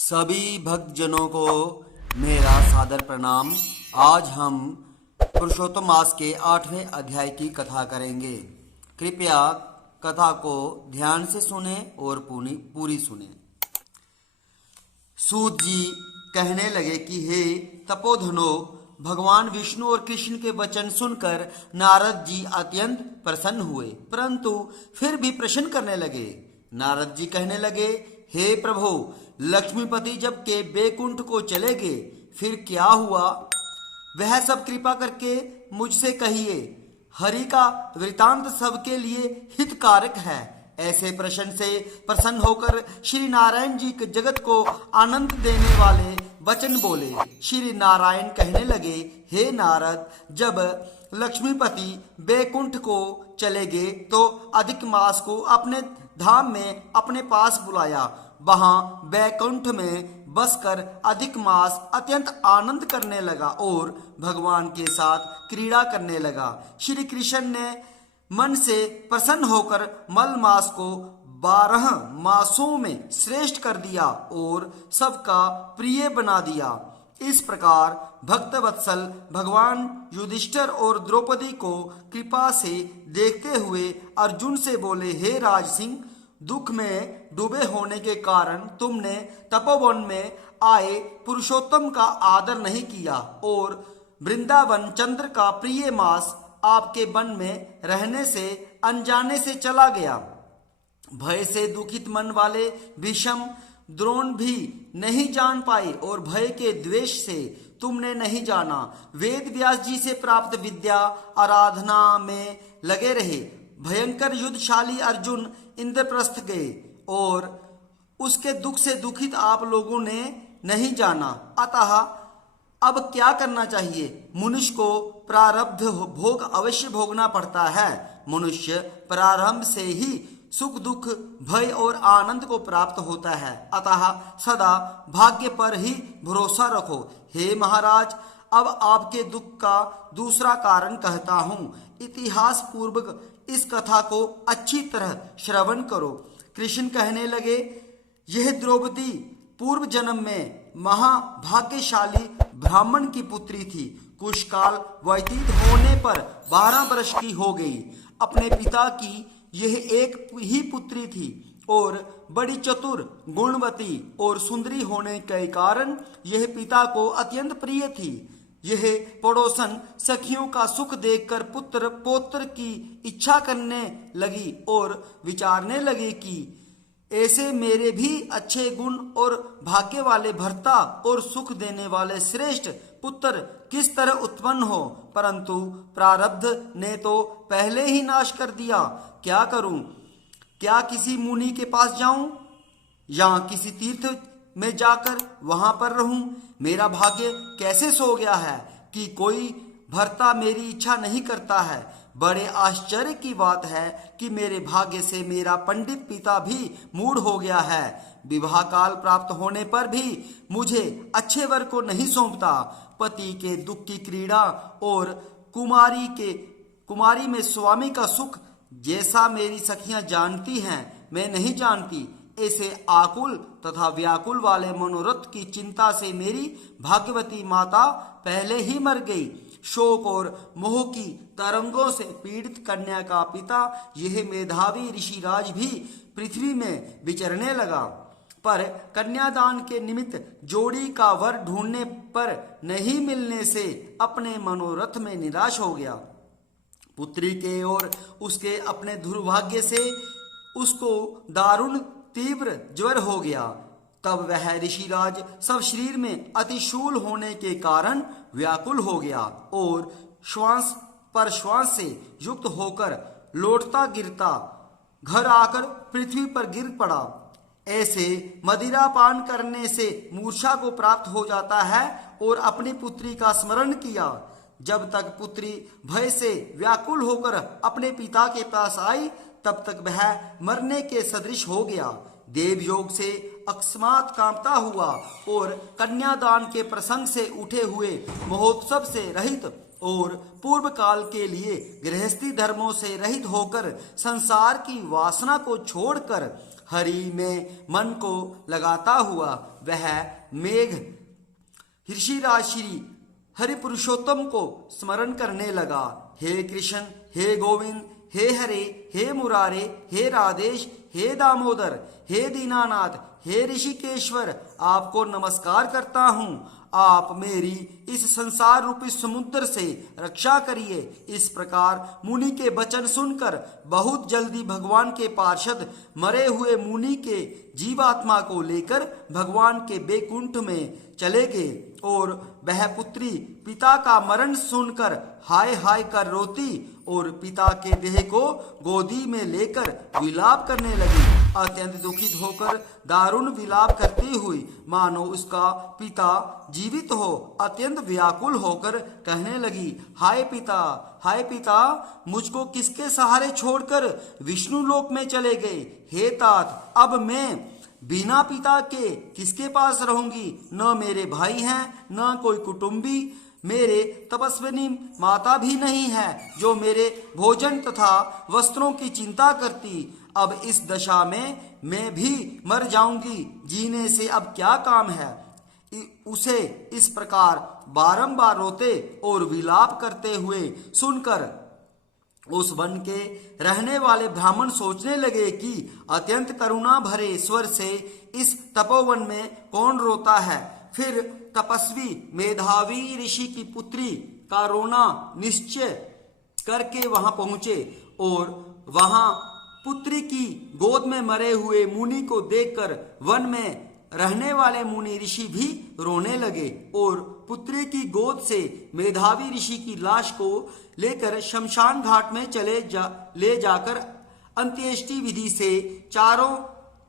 सभी भक्तजनों को मेरा सादर प्रणाम। आज हम पुरुषोत्तम मास के 8वें अध्याय की कथा करेंगे। कृपया कथा को ध्यान से सुने और पूरी सुने। सूत जी कहने लगे कि हे तपोधनो, भगवान विष्णु और कृष्ण के वचन सुनकर नारद जी अत्यंत प्रसन्न हुए, परंतु फिर भी प्रश्न करने लगे। नारद जी कहने लगे, हे प्रभु, लक्ष्मीपति जब के बैकुंठ को चले गए, फिर क्या हुआ? वह सब कृपा करके मुझसे कहिए। हरि का वृतांत सबके लिए हितकारक है। ऐसे प्रश्न से प्रसन्न होकर श्री नारायण जी के जगत को आनंद देने वाले वचन बोले। श्री नारायण कहने लगे, हे नारद, जब लक्ष्मीपति बैकुंठ को चले गए तो अधिक मास को अपने धाम में अपने पास बुलाया। वहां बैकुंठ में बसकर अधिक मास अत्यंत आनंद करने लगा और भगवान के साथ क्रीड़ा करने लगा। श्री कृष्ण ने मन से प्रसन्न होकर मल मास को 12 मासों में श्रेष्ठ कर दिया और सबका प्रिय बना दिया। इस प्रकार भक्त वत्सल भगवान युधिष्ठिर और द्रौपदी को कृपा से देखते हुए अर्जुन से बोले, हे राज सिंह, दुख में डूबे होने के कारण तुमने तपोवन में आए पुरुषोत्तम का आदर नहीं किया और वृंदावन चंद्र का प्रिय मास आपके वन में रहने से अनजाने से चला गया। भय से दुखित मन वाले भीष्म द्रोण भी नहीं जान पाए और भय के द्वेष से तुमने नहीं जाना। वेद व्यास जी से प्राप्त विद्या आराधना में लगे रहे। भयंकर युद्धशाली अर्जुन इंद्रप्रस्थ गए और उसके दुख से दुखित आप लोगों ने नहीं जाना। अतः अब क्या करना चाहिए? मनुष्य को प्रारब्ध भोग अवश्य भोगना पड़ता है। मनुष्य प्रारंभ से ही सुख दुख भय और आनंद को प्राप्त होता है। अतः सदा भाग्य पर ही भरोसा रखो। हे महाराज, अब आपके दुख का दूसरा कारण कहता हूँ। इतिहास पूर्वक इस कथा को अच्छी तरह श्रवण करो। कृष्ण कहने लगे, यह द्रौपदी पूर्व जन्म में महाभाग्यशाली ब्राह्मण की पुत्री थी। कुछ काल व्यतीत होने पर 12 वर्ष की हो गई। अपने पिता की यह एक ही पुत्री थी और बड़ी चतुर, गुणवती और सुंदरी होने के कारण यह पिता को अत्यंत प्रिय थी। यह पड़ोसन सखियों का सुख देखकर पुत्र पौत्र की इच्छा करने लगी और विचारने लगी कि ऐसे मेरे भी अच्छे गुण और भाग्य वाले भर्ता और सुख देने वाले श्रेष्ठ पुत्र किस तरह उत्पन्न हो, परंतु प्रारब्ध ने तो पहले ही नाश कर दिया। क्या करूं? क्या किसी मुनि के पास जाऊं या किसी तीर्थ में जाकर वहां पर रहूं? मेरा भाग्य कैसे सो गया है कि कोई भर्ता मेरी इच्छा नहीं करता है। बड़े आश्चर्य की बात है कि मेरे भाग्य से मेरा पंडित पिता भी मूढ़ हो गया है। विवाह काल प्राप्त होने पर भी मुझे अच्छे वर को नहीं सौंपता। पति के दुख की क्रीड़ा और कुमारी में स्वामी का सुख जैसा मेरी सखियां जानती हैं, मैं नहीं जानती। ऐसे आकुल तथा व्याकुल वाले मनोरथ की चिंता से मेरी भाग्यवती माता पहले ही मर गई। शोक और मोह की तरंगों से पीड़ित कन्या का पिता यह मेधावी ऋषिराज भी पृथ्वी में विचरने लगा, पर कन्यादान के निमित्त जोड़ी का वर ढूंढने पर नहीं मिलने से अपने मनोरथ में निराश हो गया। पुत्री के और उसके अपने दुर्भाग्य से उसको दारुण तीव्र ज्वर हो गया। तब वह ऋषिराज सब शरीर में अतिशूल होने के कारण व्याकुल हो गया और श्वास पर श्वास से युक्त होकर लौटता गिरता घर आकर पृथ्वी पर गिर पड़ा। ऐसे मदिरा पान करने से मूर्छा को प्राप्त हो जाता है और अपनी पुत्री का स्मरण किया। जब तक पुत्री भय से व्याकुल होकर अपने पिता के पास आई, तब तक वह मरने के सदृश हो गया। देव योग से अकस्मात कांपता हुआ और कन्यादान के प्रसंग से उठे हुए महोत्सव से रहित और पूर्व काल के लिए गृहस्थी धर्मों से रहित होकर संसार की वासना को छोड़कर हरि में मन को लगाता हुआ वह मेघ ऋषिराज श्री हरि पुरुषोत्तम को स्मरण करने लगा। हे कृष्ण, हे गोविंद, हे हरे, हे मुरारे, हे राधेश, हे दामोदर, हे दीनानाथ, हे ऋषिकेश्वर, आपको नमस्कार करता हूँ। आप मेरी इस संसार रूपी समुद्र से रक्षा करिए। इस प्रकार मुनि के वचन सुनकर बहुत जल्दी भगवान के पार्षद मरे हुए मुनि के जीवात्मा को लेकर भगवान के बैकुंठ में चले गए और वह पुत्री पिता का मरण सुनकर हाय हाय कर रोती और पिता के देह को गोदी में लेकर विलाप करने लगी। अत्यंत दुखित होकर दारुण विलाप करती हुई मानो उसका पिता जीवित हो अत्यंत व्याकुल होकर कहने लगी, हाय पिता, मुझको किसके सहारे छोड़कर विष्णु लोक में चले गए। हे तात, अब मैं बिना पिता के किसके पास रहूंगी। न मेरे भाई हैं, न कोई कुटुंबी, मेरे तपस्विनी माता भी नहीं है जो मेरे भोजन तथा वस्त्रों की चिंता करती। अब इस दशा में मैं भी मर जाऊंगी, जीने से अब क्या काम है। उसे इस प्रकार बारंबार रोते और विलाप करते हुए सुनकर उस वन के रहने वाले ब्राह्मण सोचने लगे कि अत्यंत करुणा भरे स्वर से इस तपोवन में कौन रोता है। फिर तपस्वी मेधावी ऋषि की पुत्री का रोना निश्चय करके वहां पहुंचे और वहां पुत्री की गोद में मरे हुए मुनि को देखकर वन में रहने वाले मुनि ऋषि भी रोने लगे और पुत्री की गोद से मेधावी ऋषि की लाश को लेकर शमशान घाट में ले जाकर अंत्येष्टि विधि से चारों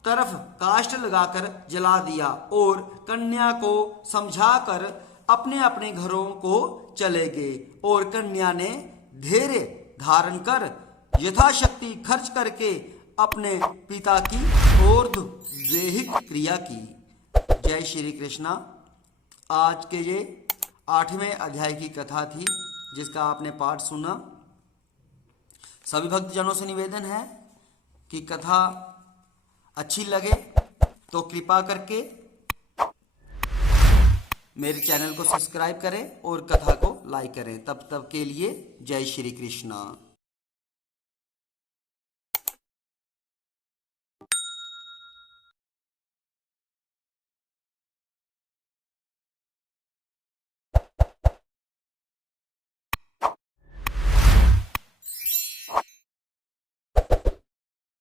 तरफ काष्ठ लगाकर जला दिया और कन्या को समझाकर अपने अपने घरों को चले गए। और कन्या ने धैर्य धारण कर यथाशक्ति खर्च करके अपने पिता की दैहिक क्रिया की। जय श्री कृष्णा। आज के ये 8वें अध्याय की कथा थी जिसका आपने पाठ सुना। सभी भक्तजनों से निवेदन है कि कथा अच्छी लगे तो कृपा करके मेरे चैनल को सब्सक्राइब करें और कथा को लाइक करें। तब के लिए जय श्री कृष्णा।